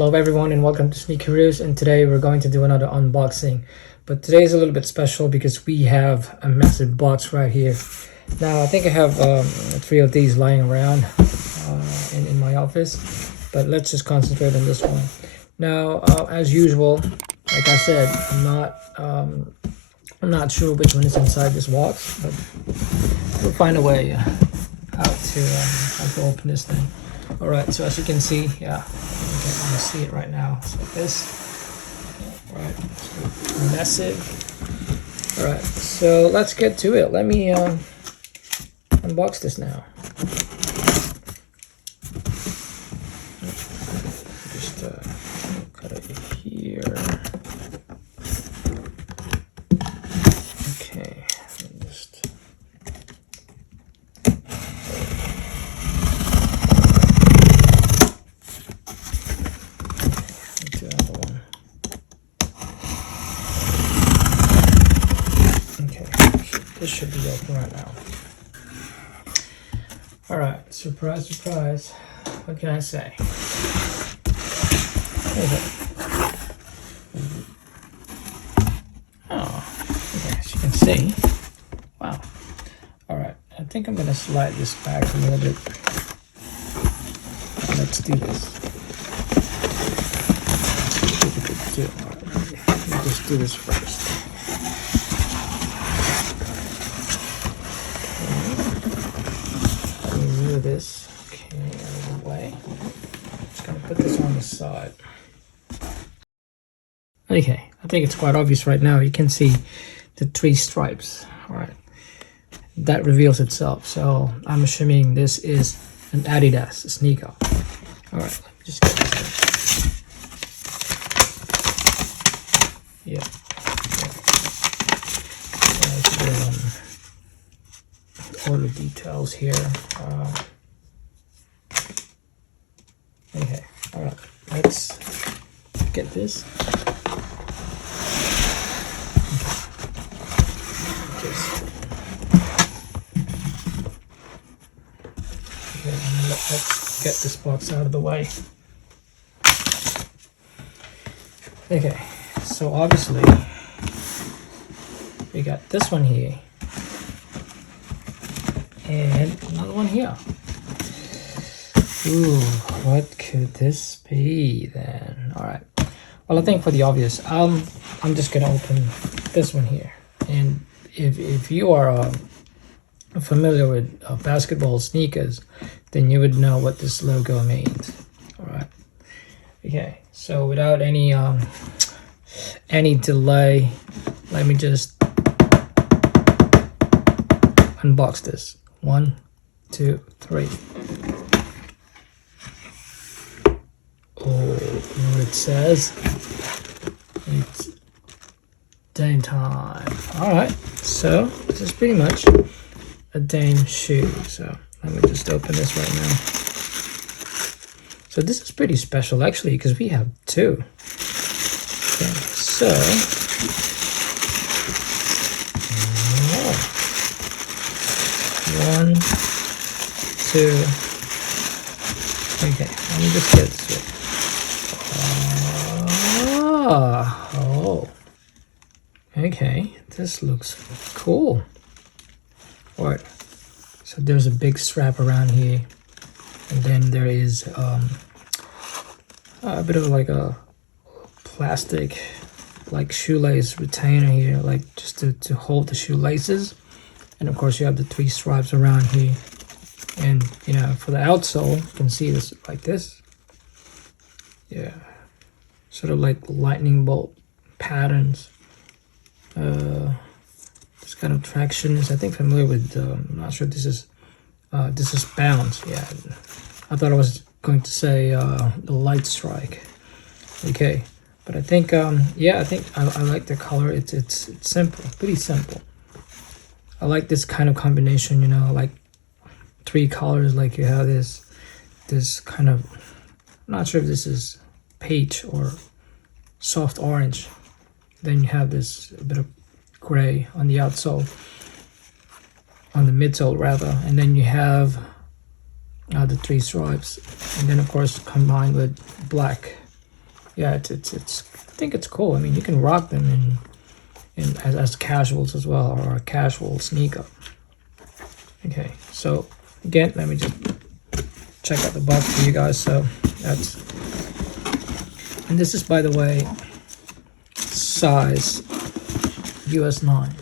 Hello everyone and welcome to Sneakeroos, and today we're going to do another unboxing. But today is a little bit special because we have a massive box right here. Now I think I have 3 of these lying around in my office, but let's just concentrate on this one. Now as usual, like I said, I'm not sure which one is inside this box, but we'll find a way how to open this thing. Alright, so as you can see, yeah, you can see it right now. So this, right, massive. Alright, so let's get to it. Let me unbox this now. Just cut it here. Okay, just this should be open right now. Alright, surprise, surprise. What can I say? Okay. Oh, okay, as you can see. Wow. Alright, I think I'm gonna slide this back a little bit. Let's do this. Let me just do this first. This okay out of the way. Just gonna put this on the side. Okay, I think it's quite obvious right now. You can see the 3 stripes. All right, that reveals itself. So I'm assuming this is an Adidas sneaker. All right, just get this thing. Yeah. All the details here. Okay, all right, let's get this. Okay, let's get this box out of the way. Okay, so obviously we got this one here and another one here. Ooh, what could this be then? All right. Well, I think for the obvious, I'm just gonna open this one here. And if you are familiar with basketball sneakers, then you would know what this logo means. All right. Okay. So without any delay, let me just unbox this. 1, 2, 3. Oh, it says it's Dame time. Alright, so this is pretty much a Dame shoe. So let me just open this right now. So this is pretty special actually because we have 2. Okay, so one, 2. Okay, let me just get this. Oh, okay, this looks cool. Alright, so there's a big strap around here, and then there is a bit of like a plastic like shoelace retainer here, like just to hold the shoelaces. And of course you have the 3 stripes around here. And you know, for the outsole, you can see this like this. Yeah, sort of like lightning bolt patterns. This kind of traction is, I think, familiar with. I'm not sure if this is bounce. Yeah, I thought I was going to say the light strike. Okay, but I think yeah, I think I like the color. It's simple, pretty simple. I like this kind of combination. You know, like 3 colors, like you have this kind of, I'm not sure if this is peach or soft orange. Then you have this bit of gray on the outsole, on the midsole rather, and then you have the 3 stripes, and then of course combined with black yeah, it's I think it's cool. I mean, you can rock them as casuals as well, or a casual sneaker. Okay, so again, let me just check out the box for you guys. So that's, and this is, by the way, size US 9.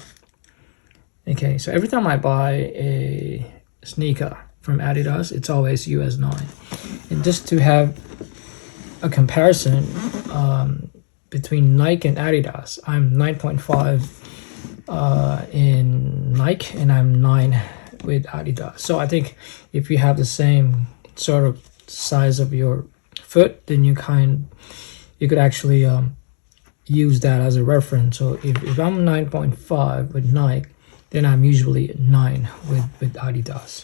Okay, so every time I buy a sneaker from Adidas, it's always US 9. And just to have a comparison between Nike and Adidas, I'm 9.5 in Nike, and I'm 9 with Adidas. So I think if you have the same sort of size of your foot, then you could actually use that as a reference. So if I'm 9.5 with Nike, then I'm usually 9 with Adidas.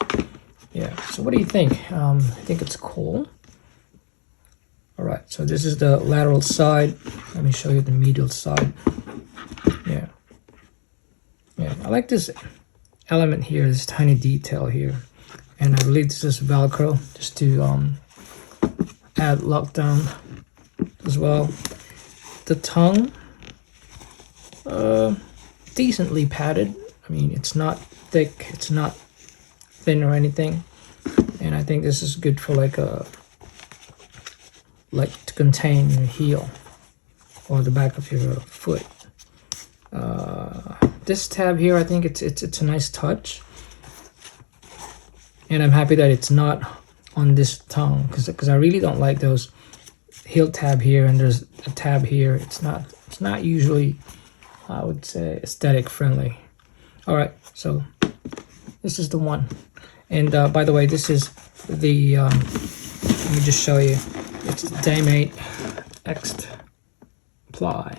Yeah, so what do you think? I think it's cool. All right, so this is the lateral side. Let me show you the medial side. Yeah, I like this element here, this tiny detail here, and I believe this is Velcro, just to add lockdown as well. The tongue, decently padded. I mean, it's not thick, it's not thin or anything, and I think this is good for like to contain your heel or the back of your foot. This tab here, I think it's a nice touch, and I'm happy that it's not on this tongue, because I really don't like those heel tab here and there's a tab here. It's not usually, I would say, aesthetic friendly. All right, so this is the one, and by the way, this is the let me just show you. It's D.O.N EXTPLY,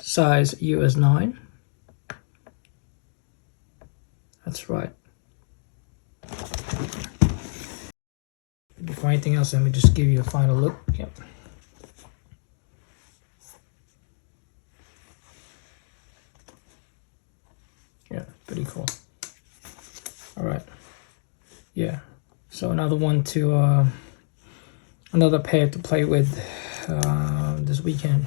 size US 9. That's right. Before anything else, let me just give you a final look. Yep. Yeah, pretty cool. All right. Yeah. So another one to another pair to play with this weekend.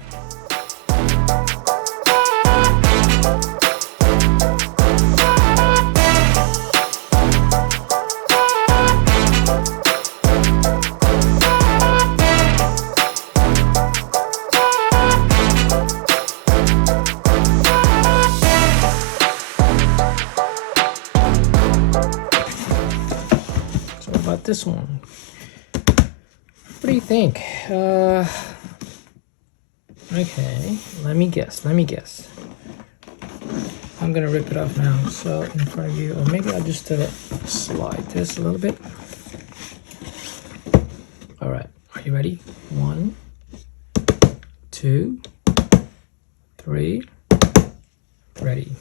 So about this one, what do you think? Okay, let me guess. I'm gonna rip it off now, so in front of you, or maybe I'll just slide this a little bit. All right, are you ready? 1, 2, 3, ready.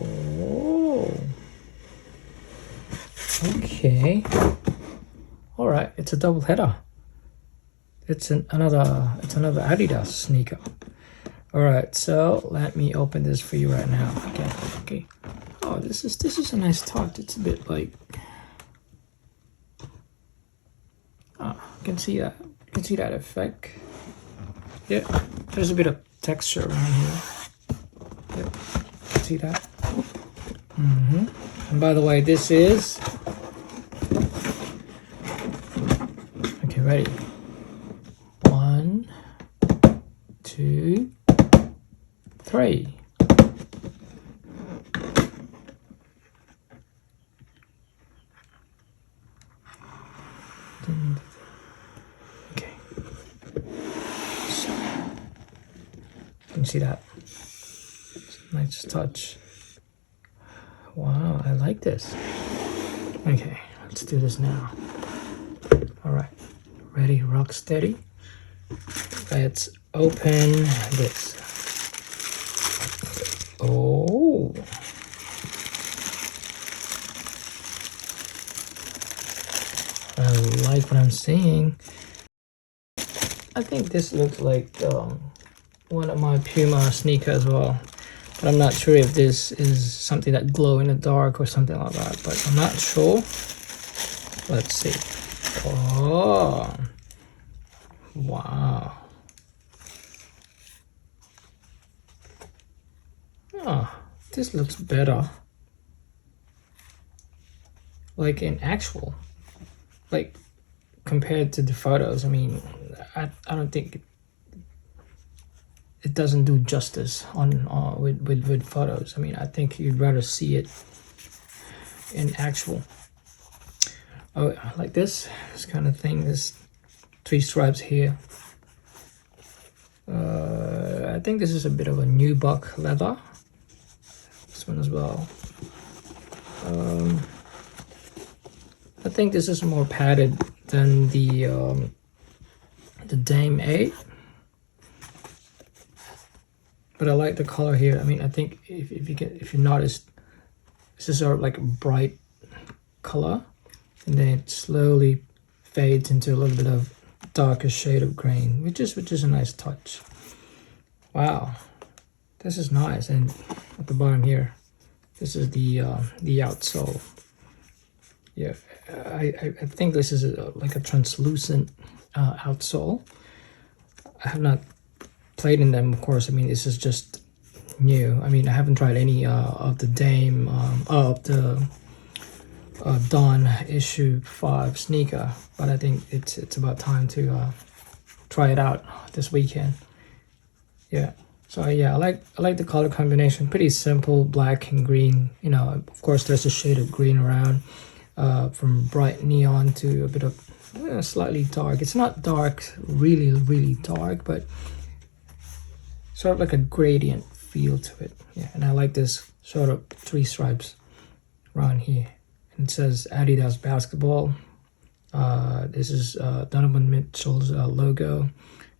Oh, okay. All right, it's a double header. It's another Adidas sneaker. All right, so let me open this for you right now. Okay. Oh, this is a nice touch. It's a bit like, you can see that. You can see that effect. Yeah, there's a bit of texture around here. Yeah, you can see that. And by the way, this is, okay, ready? 1, 2, 3. Okay. So, you can see that. Nice touch. Wow, I like this. Okay, let's do this now. All right, ready, rock steady. Let's open this. Oh. I like what I'm seeing. I think this looks like one of my Puma sneakers as well. But I'm not sure if this is something that glow in the dark or something like that. But I'm not sure. Let's see. Oh, wow. Oh, this looks better. Like in actual, like compared to the photos. I mean, I don't think it doesn't do justice on with photos. I mean, I think you'd rather see it in actual. Oh, like this kind of thing. There's 3 stripes here. I think this is a bit of a nubuck leather. This one as well. I think this is more padded than the Dame 8. But I like the color here. I mean, I think if you notice, this is sort of like a bright color, and then it slowly fades into a little bit of darker shade of green, which is a nice touch. Wow, this is nice. And at the bottom here, this is the outsole. Yeah, I think this is like a translucent outsole. I have not played in them, of course. I mean, this is just new. I mean, I haven't tried any of the Dame of the D.O.N issue 5 sneaker, but I think it's about time to try it out this weekend. Yeah, so yeah, I like the color combination. Pretty simple, black and green. You know, of course there's a shade of green around, from bright neon to a bit of slightly dark. It's not dark, really dark, but sort of like a gradient feel to it. Yeah, and I like this sort of 3 stripes around here. And it says Adidas basketball. This is Donovan Mitchell's logo,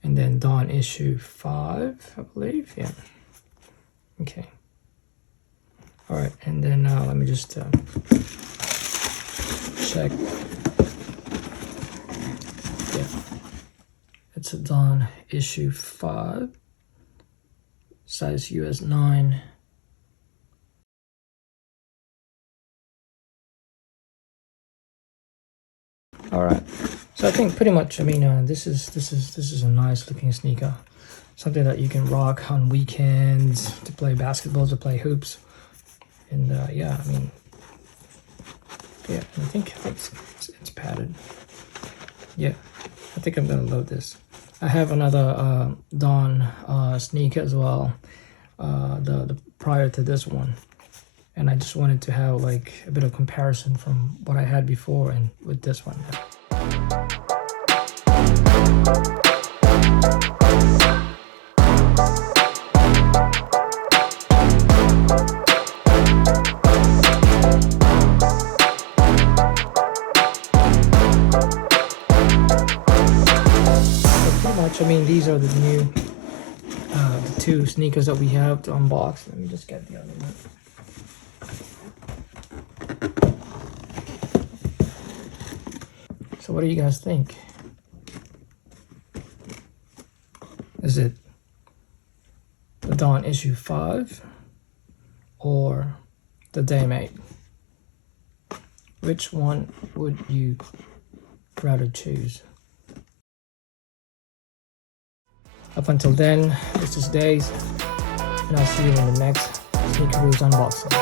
and then D.O.N issue 5, I believe. Yeah. Okay. All right, and then let me just check. Yeah, it's a D.O.N issue 5, size US 9. All right, so I think pretty much, I mean, this is a nice looking sneaker, something that you can rock on weekends to play basketball, to play hoops, and yeah, I mean, yeah, I think it's padded. Yeah, I think I'm gonna load this. I have another D.O.N sneaker as well, the prior to this one, and I just wanted to have like a bit of comparison from what I had before and with this one. I mean, these are the new, the 2 sneakers that we have to unbox. Let me just get the other one. So what do you guys think? Is it the D.O.N issue 5 or the Dame 8? Which one would you rather choose? Up until then, this is Days, and I'll see you in the next Sneakeroos unboxing.